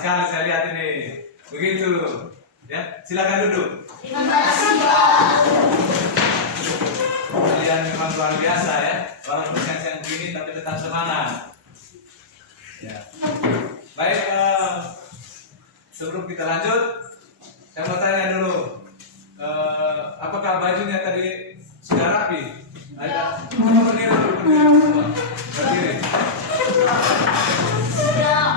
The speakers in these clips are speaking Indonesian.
sekali saya lihat ini. Begitu. Ya, silakan duduk. Terima kasih, Pak. Kalian memang luar biasa ya. Walaupun siang-siang begini tapi tetap semangat. Ya. Baik, sebelum kita lanjut, saya mau tanya dulu. Apakah bajunya tadi sudah rapi? Ada berdiri dulu, berdiri semua. Berdiri. Sudah.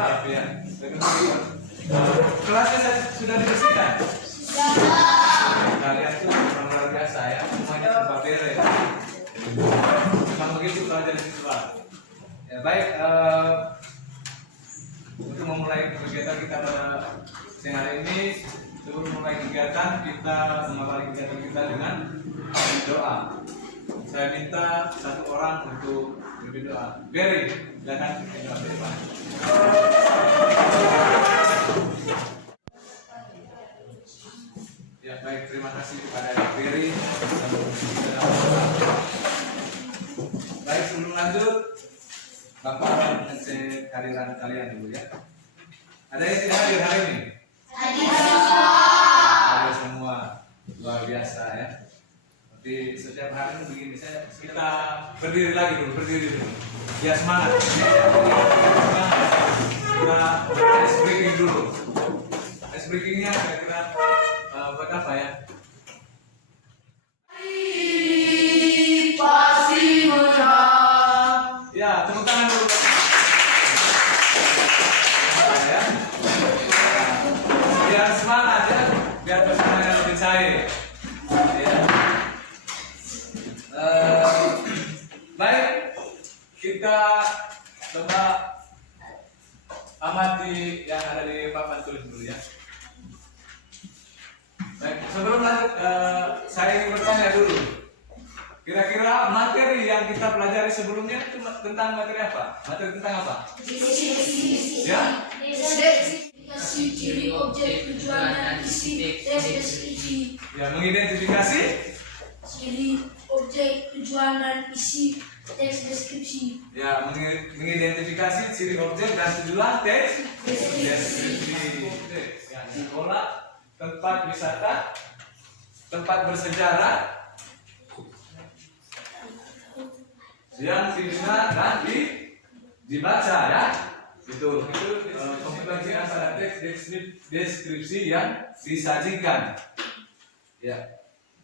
Rapi ya. Kelasnya sudah dibersihkan. Kalian tuh memang luar biasa ya. Semuanya serba beres. Memang begitu pelajaran siswa. Ya baik. Untuk memulai kegiatan kita pada siang hari ini, sebelum memulai kegiatan kita mengawali kegiatan kita dengan doa. Saya minta satu orang untuk berdoa. Berry, silakan berdoa bersama. Ya baik, terima kasih kepada Berry. Baik, sebelum lanjut, Bapak mengecek kehadiran kalian dulu ya. Ada yang tidak hadir hari ini? Hadir semua, luar biasa ya. Tapi setiap hari begini kita berdiri lagi dulu, berdiri dulu. Ya semangat. Kita ice breaking dulu. Ice breakingnya kira-kira buat apa ya? Ya, tepuk tangan dulu. Ya. Biar semangat ya, biar pesannya lebih cair. Ya. Baik, kita coba amati yang ada di papan tulis dulu ya. Baik, sebelum lanjut, saya ingin bertanya dulu. Kira-kira materi yang kita pelajari sebelumnya itu tentang materi apa? Materi tentang apa? Ya? Deskripsi ciri objek tujuan dan isi tes deskripsi. Ya, mengidentifikasi Ciri objek tujuan dan isi teks deskripsi. ya, mengidentifikasi ciri objek dan tujuan teks deskripsi. Ya, sekolah, tempat wisata, tempat bersejarah yang didengar dan dibaca ya. Itu kompetensi antara teks deskripsi yang disajikan. Ya.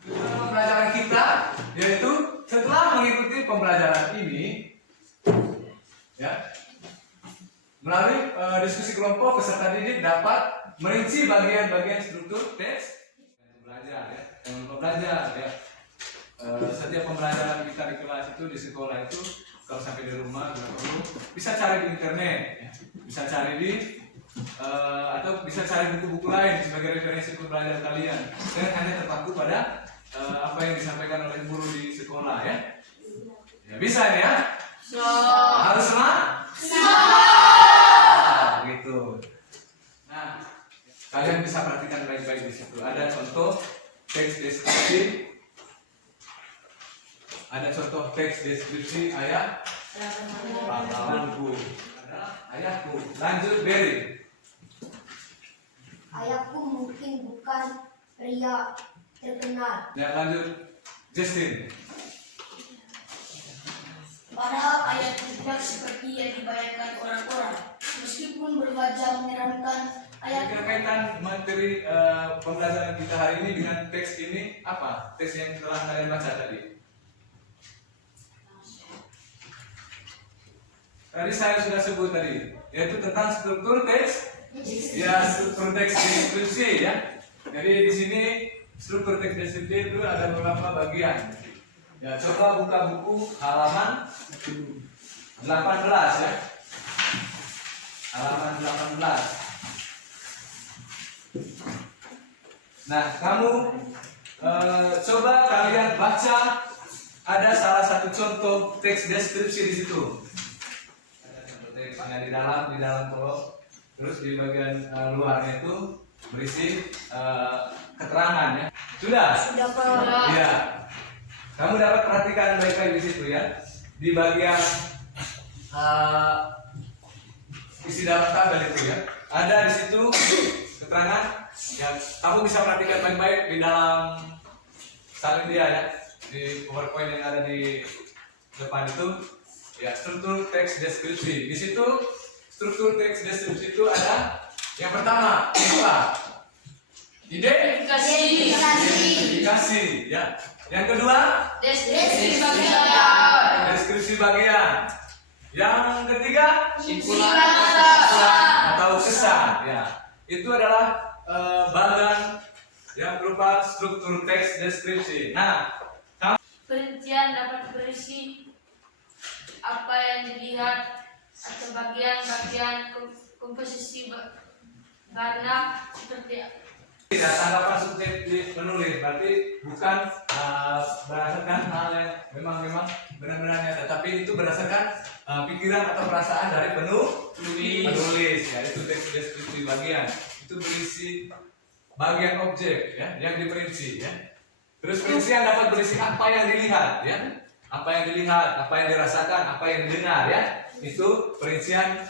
Pembelajaran kita yaitu setelah mengikuti pembelajaran ini ya, melalui diskusi kelompok peserta didik dapat merinci bagian-bagian struktur teks belajar ya, yang belajar ya. Setiap pembelajaran kita di kelas itu di sekolah itu kalau sampai di rumah bisa cari di internet ya. Bisa cari di atau bisa cari buku-buku lain sebagai referensi pembelajaran kalian dan hanya terpaku pada apa yang disampaikan oleh guru di sekolah ya. Ya bisa ya. Harus semangat. Gitu. Nah, kalian bisa perhatikan baik-baik di situ. Ada contoh teks deskripsi. Ada contoh teks deskripsi ayat pahlawanku. Ada ayatku. Lanjut Berry. Ayahku mungkin bukan pria terkenal. Ya lanjut Justin. Padahal ayat tidak seperti yang dibayangkan orang-orang. Meskipun berwajah menyeramkan, ayat Kaitan materi pembelajaran kita hari ini dengan teks ini apa? Teks yang telah kalian baca tadi. Tadi saya sudah sebut tadi, yaitu tentang struktur teks. Ya, struktur teks deskripsi ya. Jadi di sini struktur teks deskripsi itu ada beberapa bagian. Ya, coba buka buku halaman 18 ya. Halaman 18. Nah, kamu coba kalian baca, ada salah satu contoh teks deskripsi di situ. Ada contoh teksnya di dalam kolom, terus di bagian luarnya itu berisi keterangan ya. Sudah? Sudah Pak. Iya. Kamu dapat perhatikan baik-baik di situ ya. Di bagian isi dalam tabel itu ya. Ada di situ keterangan ya. Kamu bisa perhatikan baik-baik di dalam salin dia ya, di PowerPoint yang ada di depan itu ya, struktur teks deskripsi. Di situ struktur teks deskripsi itu ada yang pertama identifikasi ya. Yang kedua deskripsi bagian. Yang ketiga atau kesan ya. Itu adalah bagian yang berupa struktur teks deskripsi. Nah, Perincian dapat berisi apa yang dilihat atau bagian-bagian komposisi warna seperti tidak tanggapan subjektif penulis, berarti bukan berdasarkan hal yang memang benar-benar nyata, tapi itu berdasarkan pikiran atau perasaan dari penulis ya. Itu teks deskripsi bagian, itu berisi bagian objek ya yang diperinci ya. Terus perincian dapat berisi apa yang dilihat ya, apa yang dilihat, apa yang dirasakan, apa yang didengar ya. Itu perincian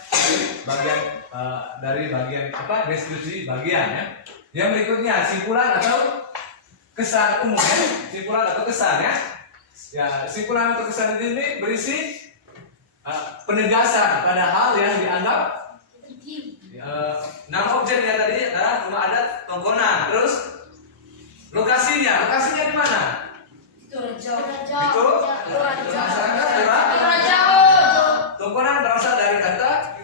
dari bagian apa, deskripsi bagian ya. Yang berikutnya simpulan atau kesan umum ya. Simpulan atau kesan ya. Ya, simpulan atau kesan ini berisi penegasan pada hal yang dianggap nama objeknya tadi adalah rumah adat Tongkonan. Terus lokasinya di mana? Itu Tongkonan berasal dari kata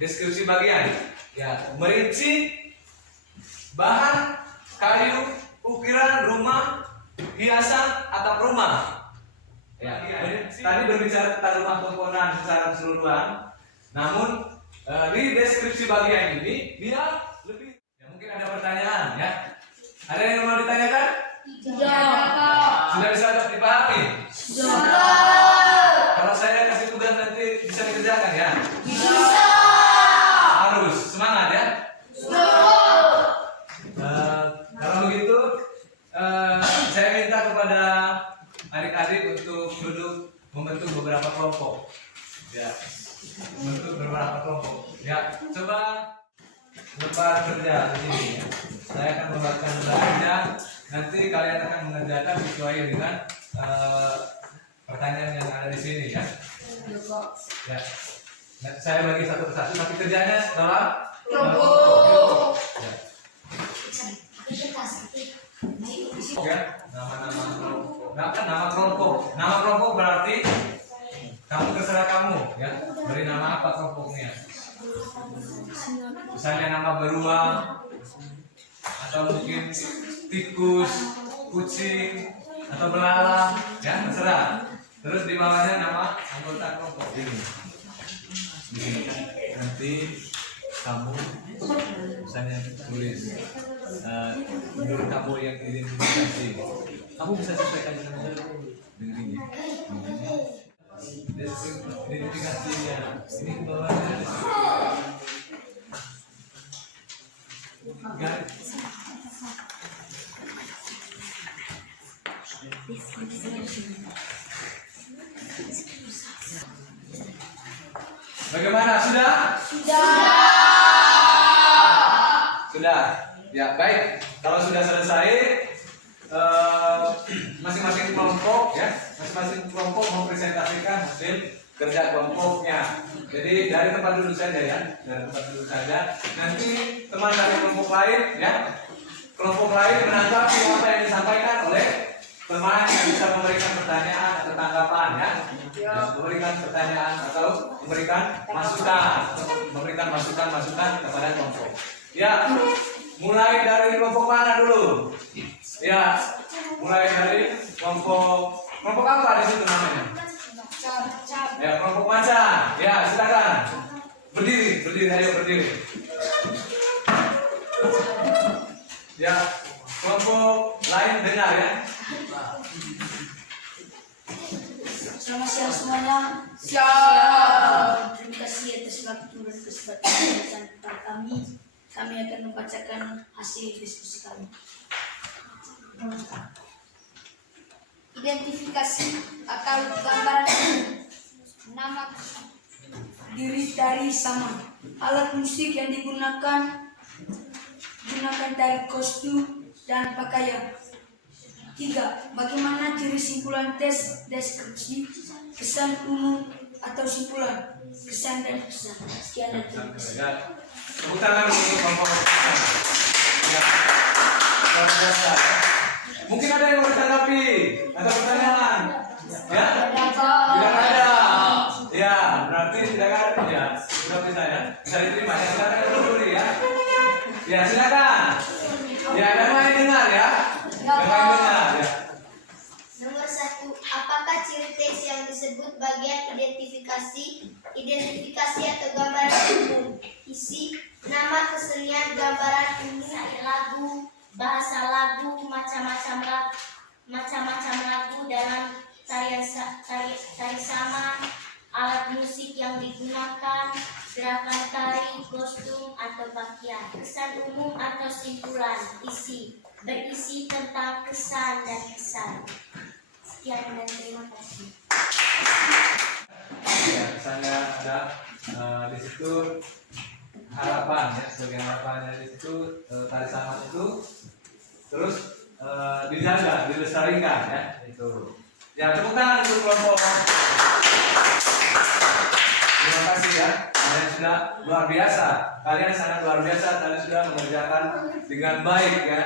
deskripsi bagian ya, merinci bahan kayu, ukiran, rumah, hiasan, atap rumah. Ya, tadi berbicara tentang rumah Tongkonan secara keseluruhan. Namun di deskripsi bagian ini dia lebih ya, mungkin ada pertanyaan ya. Ada yang mau ditanyakan? Sudah bisa dipahami? Kalau saya kasih tugas nanti bisa dikerjakan ya? Harus semangat ya. Kalau begitu saya minta kepada adik-adik untuk duduk membentuk beberapa kelompok ya, membentuk beberapa kelompok ya. Coba lembar kerja di sini ya. Saya akan membuatkan lembar kerja, nanti kalian akan mengerjakan sesuai dengan pertanyaan yang ada di sini ya. Ya. Nah, saya bagi satu persatu, tapi kerjanya dalam kelompok ya. Ya, nama-nama kelompok. Nama kelompok berarti kamu terserah kamu ya. Beri nama apa kelompoknya? Misalnya nama beruang atau mungkin tikus, kucing atau belalang ya, terserah. Terus di bawahnya nama anggota kelompok ini. Nanti kamu misalnya tulis menurut kamu yang identifikasi, kamu bisa sesuaikan dengan ini identifikasinya ini ke bawahnya garis. Bagaimana? Sudah. Ya, baik. Kalau sudah selesai, masing-masing kelompok ya, masing-masing kelompok mempresentasikan hasil kerja kelompoknya. Jadi dari tempat duduk saja ya, dari tempat duduk saja. Nanti teman dari kelompok lain ya, kelompok lain menanggapi apa yang disampaikan oleh teman yang bisa memberikan pertanyaan atau tanggapan ya. Memberikan pertanyaan atau memberikan masukan kepada kelompok. Ya, mulai dari kelompok mana dulu? Ya, mulai dari kelompok apa di situ namanya? Ya, kelompok macan. Ya, silakan. Berdiri, ayo berdiri. Ya, kelompok lain dengar ya. Selamat siang semuanya. Siang. Terima kasih atas waktu dan kesempatan tentang kami. Kami akan membacakan hasil diskusi kami. Identifikasi atau gambaran nama Diri dari sama. Alat musik yang digunakan dari kostum dan pakaian. 3. Bagaimana ciri simpulan tes deskripsi, kesan umum atau simpulan, kesan dan pesan. Sekian dan terima kasih. Ya. Tepuk tangan untuk kelompok kita. Ya. Luar biasa. Mungkin ada yang mau ditanggapi atau pertanyaan? Ya? Tidak ada. Ya, berarti tidak ada ya. Sudah bisa ya. Bisa diterima ya. Silakan dulu ya. Ya, silakan. Ya, yang lain dengar ya. Yang lain dengar ya. Nomor 1. Apakah ciri teks yang disebut bagian identifikasi atau gambaran umum? Isi nama kesenian, gambaran umum, lagu, bahasa lagu, macam-macam lagu dalam tari sama, alat musik yang digunakan, gerakan tari, kostum atau pakaian. Kesan umum atau simpulan. Isi berisi tentang kesan dan kesan. Sekian dan terima kasih. Ya, misalnya ada di situ harapan ya, sebagai harapannya di situ tari sama itu terus dijaga, dilestarikan ya itu. Ya, tepuk tangan untuk kelompok. Terima kasih ya, kalian sudah luar biasa. Kalian sangat luar biasa, kalian sudah mengerjakan dengan baik ya.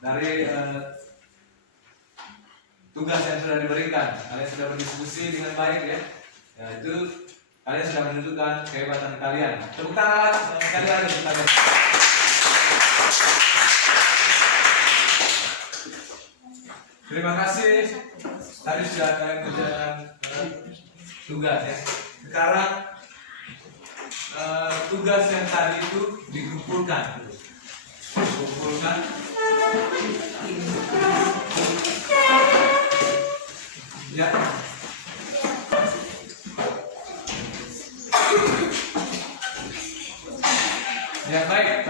Dari tugas yang sudah diberikan, kalian sudah berdiskusi dengan baik ya. Ya itu kalian sudah menunjukkan kehebatan kalian. Tepuk tangan sekali lagi untuk kalian. Terima kasih. Tadi sudah kalian kerjakan tugas ya. Sekarang tugas yang tadi itu dikumpulkan. Ya. Ya baik.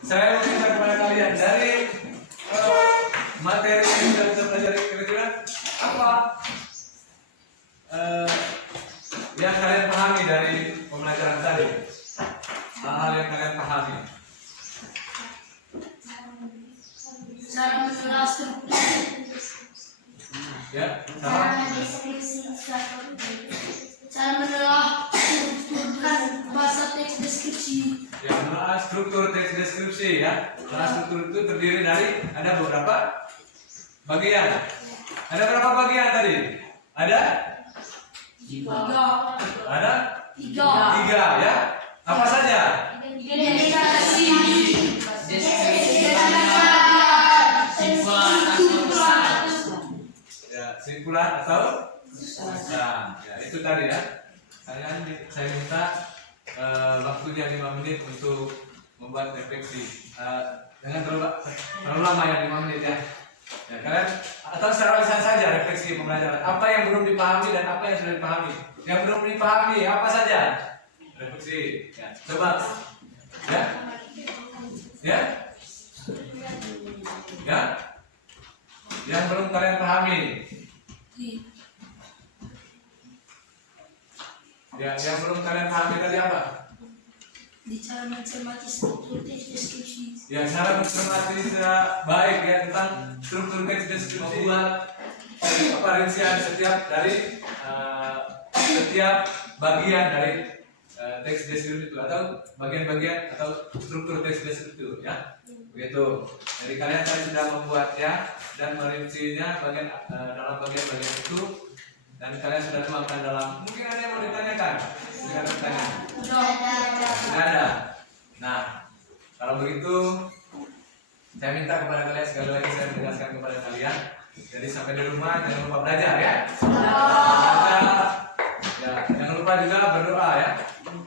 Saya meminta kepada kalian dari materi yang sudah kita pelajari kira-kira apa yang kalian pahami dari pembelajaran tadi, hal-hal yang kalian pahami. Cara mengenal struktur. Ya, Cara mendeskripsi suatu Cara menelaah strukturkan bahasa teks deskripsi. ya menelaah struktur teks deskripsi ya. Menelaah struktur itu terdiri dari ada beberapa bagian. Ada berapa bagian tadi? Ada? Tiga. Ada? Tiga. Tiga ya. Apa saja? Identifikasi. Ya, simpulan atau pesan. Ya, itu tadi ya. Kalian saya minta waktunya 5 menit untuk membuat refleksi. Jangan terlalu lama ya, 5 menit ya. Ya, kalian atau secara lisan saja refleksi pembelajaran. Apa yang belum dipahami dan apa yang sudah dipahami. Yang belum dipahami apa saja? Refleksi. Ya, coba. Ya. Ya. Ya. Yang belum kalian pahami. Ya, yang belum kalian pahami tadi apa? Bicara mencermati struktur teks deskripsi. Ya, cara mencermati secara baik ya tentang struktur teks deskripsi. Membuat rincian setiap bagian dari teks deskripsi itu atau bagian-bagian atau struktur teks deskripsi itu ya. Begitu. Jadi kalian tadi sudah membuatnya dan merincinya dalam bagian-bagian itu dan kalian sudah tuangkan dalam. Mungkin ada yang mau ditanyakan? Tidak ada pertanyaan. Tidak ada. Nah, kalau begitu saya minta kepada kalian sekali lagi saya menegaskan kepada kalian. Jadi sampai di rumah jangan lupa belajar ya. Ya, jangan lupa juga berdoa ya.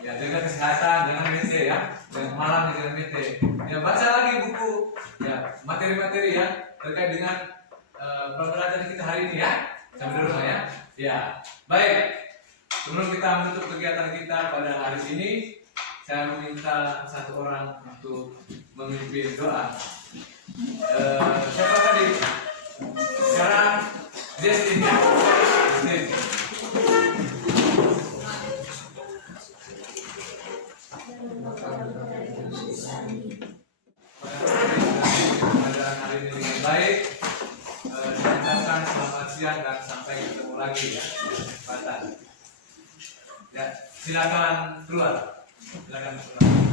Ya, jaga kesehatan, jangan mete ya. Jangan malam jangan mete. Ya, baca lagi buku ya, materi-materi ya terkait dengan pembelajaran kita hari ini ya. Sampai di rumah ya. Ya, baik. Sebelum kita menutup kegiatan kita pada hari ini, saya meminta satu orang untuk memimpin doa. Siapa tadi? Sekarang Destin ya. Destin. baik. Diucapkan selamat siang dan sampai ketemu lagi ya. Kesempatan. Ya, silakan keluar. Silakan keluar.